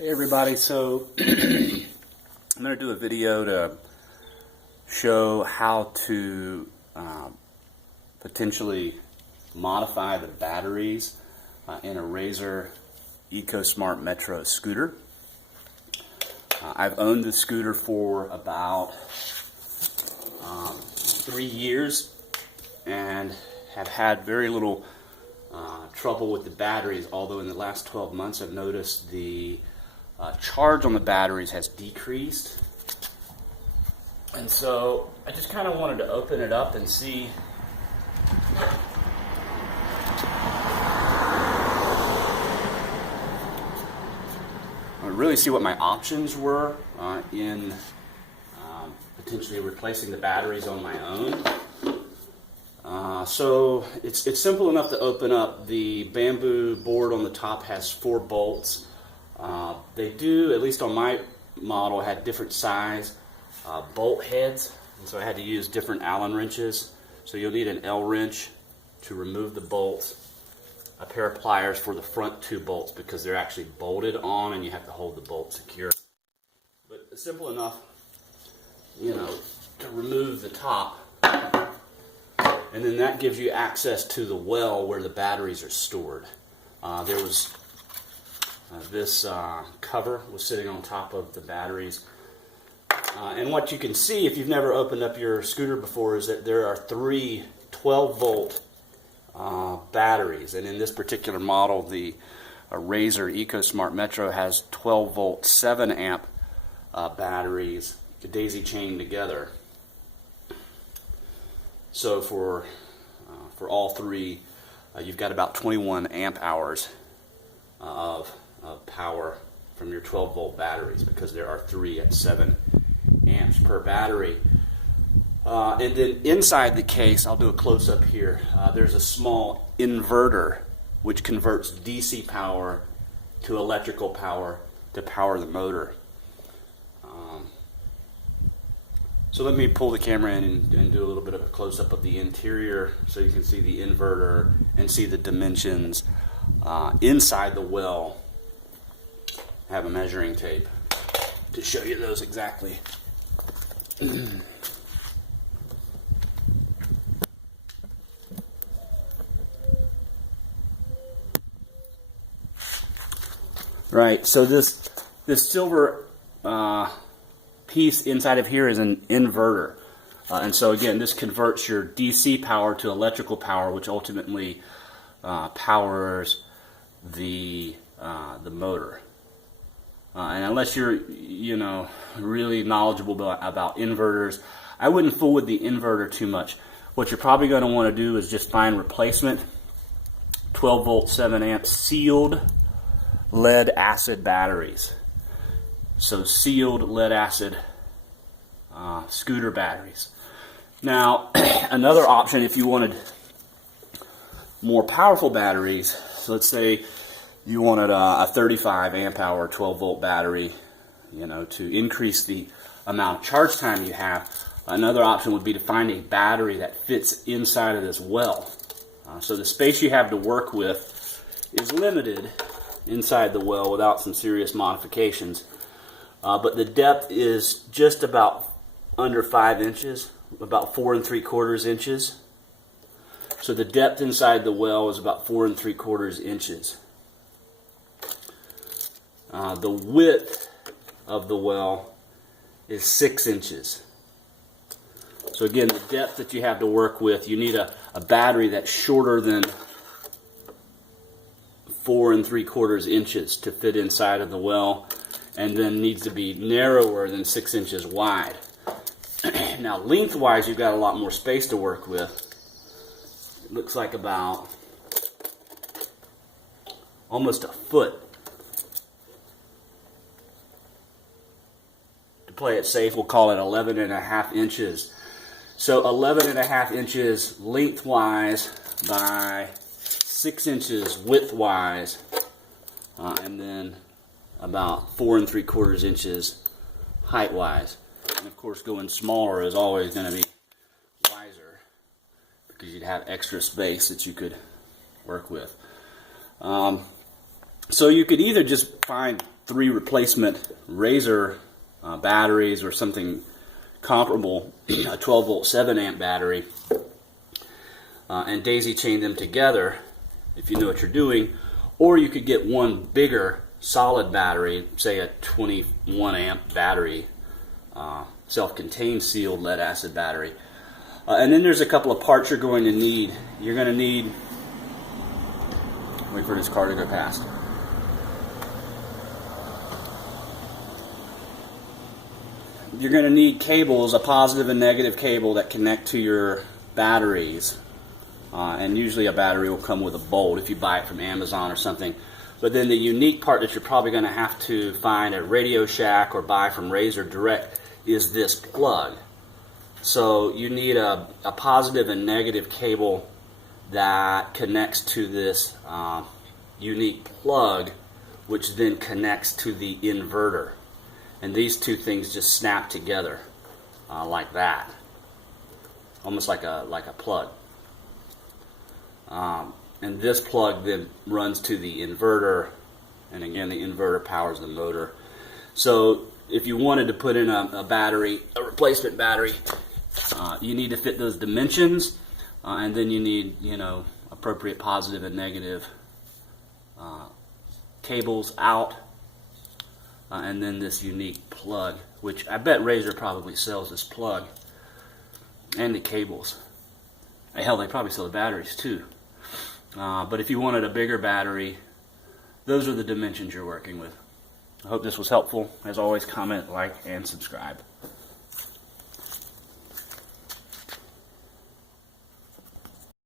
Hey everybody, so I'm going to do a video to show how to potentially modify the batteries in a Razor Ecosmart Metro Scooter. I've owned the scooter for about 3 years and have had very little trouble with the batteries, although in the last 12 months I've noticed the charge on the batteries has decreased. And so I just kind of wanted to open it up and see really see what my options were in potentially replacing the batteries on my own. So it's simple enough to open up. The bamboo board on the top has 4 bolts. They do, at least on my model, had different size bolt heads, and so I had to use different Allen wrenches. So you'll need an L wrench to remove the bolts, a pair of pliers for the front 2 bolts because they're actually bolted on and you have to hold the bolt secure. But it's simple enough, you know, to remove the top, and then that gives you access to the well where the batteries are stored. There was this cover was sitting on top of the batteries. And what you can see if you've never opened up your scooter before is that there are 3 12-volt batteries. And in this particular model, the Razor Ecosmart Metro has 12-volt 7-amp batteries daisy-chained together. So for all 3, you've got about 21 amp hours of power from your 12-volt batteries, because there are 3 at 7 amps per battery. And then inside the case, I'll do a close-up here, there's a small inverter which converts DC power to electrical power to power the motor. So let me pull the camera in and do a little bit of a close-up of the interior so you can see the inverter and see the dimensions. Inside the well, I have a measuring tape to show you those exactly. Right, so this silver piece inside of here is an inverter. And so again, this converts your DC power to electrical power, which ultimately powers the motor. And unless you're, really knowledgeable about inverters, I wouldn't fool with the inverter too much. What you're probably going to want to do is just find replacement 12-volt 7-amp sealed lead acid batteries. So sealed lead acid scooter batteries. Now, another option if you wanted more powerful batteries, so let's say you wanted a 35 amp hour 12-volt battery, to increase the amount of charge time you have, another option would be to find a battery that fits inside of this well. So the space you have to work with is limited inside the well without some serious modifications. But the depth is just about under 5 inches, about 4 3/4 inches. So the depth inside the well is about 4 3/4 inches. The width of the well is 6 inches. So again, the depth that you have to work with, you need a battery that's shorter than 4 3/4 inches to fit inside of the well, and then needs to be narrower than 6 inches wide. Now lengthwise, you've got a lot more space to work with. It looks like about almost a foot. To play it safe, we'll call it 11.5 inches. So 11.5 inches lengthwise by 6 inches widthwise, and then about 4 3/4 inches height-wise. And of course, going smaller is always going to be wiser because you'd have extra space that you could work with. So you could either just find 3 replacement Razor batteries or something comparable, a 12 volt 7 amp battery, and daisy chain them together if you know what you're doing. Or you could get one bigger solid battery, say a 21 amp battery, self-contained sealed lead acid battery. And then there's a couple of parts you're going to need. You're going to need, wait for this car to go past. You're going to need cables, a positive and negative cable that connect to your batteries. And usually a battery will come with a bolt if you buy it from Amazon or something. But then the unique part that you're probably going to have to find at Radio Shack or buy from Razor Direct is this plug. So you need a positive and negative cable that connects to this unique plug, which then connects to the inverter. And these two things just snap together like that, almost like a plug. And this plug then runs to the inverter, and again the inverter powers the motor. So if you wanted to put in a battery, a replacement battery, you need to fit those dimensions, and then you need, appropriate positive and negative cables out, and then this unique plug, which I bet Razor probably sells this plug, and the cables. Hell, they probably sell the batteries too. But if you wanted a bigger battery, those are the dimensions you're working with. I hope this was helpful. As always, comment, like, and subscribe.